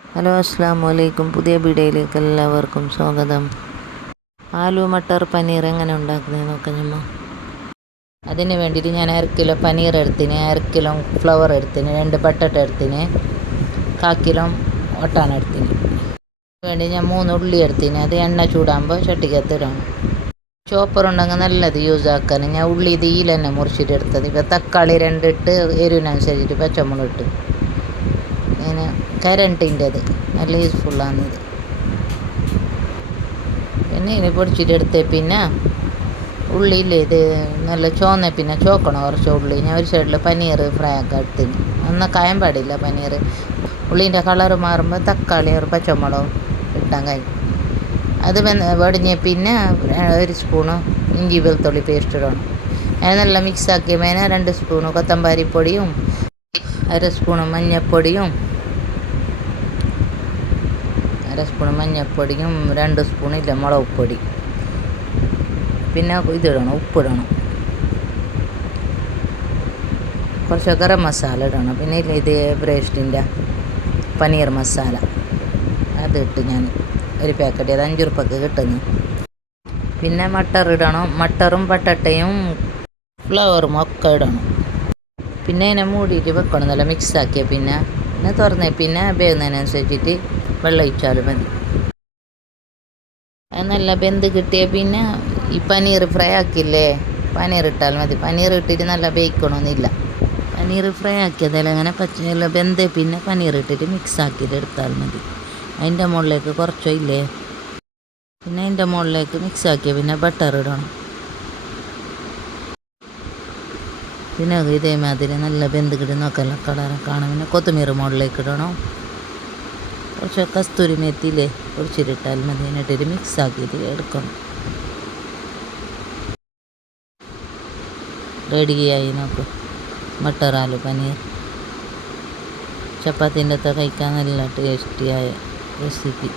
Hello അസ്സാം വലൈക്കും. പുതിയ വീഡിയോയിലേക്ക് എല്ലാവർക്കും സ്വാഗതം. ആലു മട്ടർ പനീർ എങ്ങനെ ഉണ്ടാക്കുന്നത് നോക്കാം നമ്മൾ. അതിന് വേണ്ടിയിട്ട് ഞാൻ 1/2 കിലോ പനീർ എടുത്തിന്, 1/2 കിലോ ഫ്ലവർ എടുത്തിന്, 2 ബട്ടട്ട എടുത്തിന്, 1/4 കിലോ ഒട്ടാൻ എടുത്തിന്. വേണ്ടി ഞാൻ 3 ഉള്ളി എടുത്തിന്. അത് എണ്ണ ചൂടാകുമ്പോൾ ചട്ടിക്കകത്ത് ഇടണം. ചോപ്പർ ഉണ്ടെങ്കിൽ നല്ലത് യൂസ് ആക്കാൻ. ഞാൻ ഉള്ളി ഇതിൽ തന്നെ മുറിച്ചിട്ട് എടുത്തത്. ഇപ്പോൾ തക്കാളി 2 ഇട്ട്, എരിവിനനുസരിച്ചിട്ട് പച്ചമുളക് ഇട്ട്. ഇങ്ങനെ കരണ്ടിൻ്റെത് നല്ല യൂസ്ഫുള്ളാണിത്. പിന്നെ ഇനി പൊടിച്ചിട്ടെടുത്ത് പിന്നെ ഉള്ളിയില്ലേ ഇത് നല്ല ചോന്ന പിന്നെ ചോക്കണം കുറച്ച് ഉള്ളി. ഞാൻ ഒരു സൈഡിൽ പനീർ ഫ്രൈ ആക്കാൻ എടുത്തിന്. ഒന്നും കായം പാടില്ല പനീർ. ഉള്ളീൻ്റെ കളറ് മാറുമ്പോൾ തക്കാളി ഒരു പച്ചമുളകും ഇട്ടാൻ കഴിയും. അത് വടിഞ്ഞ് പിന്നെ 1 സ്പൂണ് ഇഞ്ചി വെളുത്തുള്ളി പേസ്റ്റ് ഇടണം. അത് നല്ല മിക്സാക്കിയ മേനെ 2 സ്പൂണ് കൊത്തമ്പാരി പൊടിയും 1/2 സ്പൂണ് മഞ്ഞൾപ്പൊടിയും 2 സ്പൂൺ മുളക് പൊടി, പിന്നെ ഇതിടണം, ഉപ്പിടണം, കുറച്ച് ഗരം മസാല ഇടണം. പിന്നെ ഇത് ബ്രേസ്റ്റിൻ്റെ പനീർ മസാല അതിട്ട് ഞാൻ ഒരു പാക്കറ്റ്, അത് 5 ഉറുപ്പ്യക്ക് കിട്ടുന്നു. പിന്നെ മട്ടർ ഇടണം. മട്ടറും പട്ടട്ടയും ഫ്ലവറും ഒക്കെ ഇടണം. പിന്നെ അതിനെ മൂടിയിട്ട് വെക്കണം. നല്ല മിക്സാക്കിയ പിന്നെ തുറന്നേ പിന്നെ വേകുന്നതിനനുസരിച്ചിട്ട് വെള്ളം ഒഴിച്ചാൽ മതി. അത് നല്ല വെന്ത് കിട്ടിയ പിന്നെ ഈ പനീർ ഫ്രൈ ആക്കിയില്ലേ, പനീർ ഇട്ടാൽ മതി. പനീർ ഇട്ടിട്ട് നല്ല വേവിക്കണമെന്നില്ല. പനീർ ഫ്രൈ ആക്കിയതെല്ലാം അങ്ങനെ പച്ചയെല്ലാം വെന്ത് പിന്നെ പനീർ ഇട്ടിട്ട് മിക്സ് ആക്കിയിട്ട് എടുത്താൽ മതി. അതിൻ്റെ മുകളിലേക്ക് കുറച്ചോ ഇല്ലേ, പിന്നെ അതിൻ്റെ മുകളിലേക്ക് മിക്സ് ആക്കിയ പിന്നെ ബട്ടർ ഇടണം. പിന്നെ ഇതേമാതിരി നല്ല വെന്ത് കിട്ടി നോക്കല്ല കളറ് കാണാം. പിന്നെ കൊത്തമീർ മുകളിലേക്ക് ഇടണം. കുറച്ച് കസ്തൂരി മെത്തിയില്ലേ പൊടിച്ചിട്ടിട്ടാൽ മതി. എന്നിട്ടൊരു മിക്സ് ആക്കിയിട്ട് എടുക്കണം. റെഡിയായി നോക്കും മട്ടർ ആലു പനീർ. ചപ്പാത്തിൻ്റെ അകത്ത് കഴിക്കാൻ നല്ല ടേസ്റ്റിയായ റെസിപ്പി.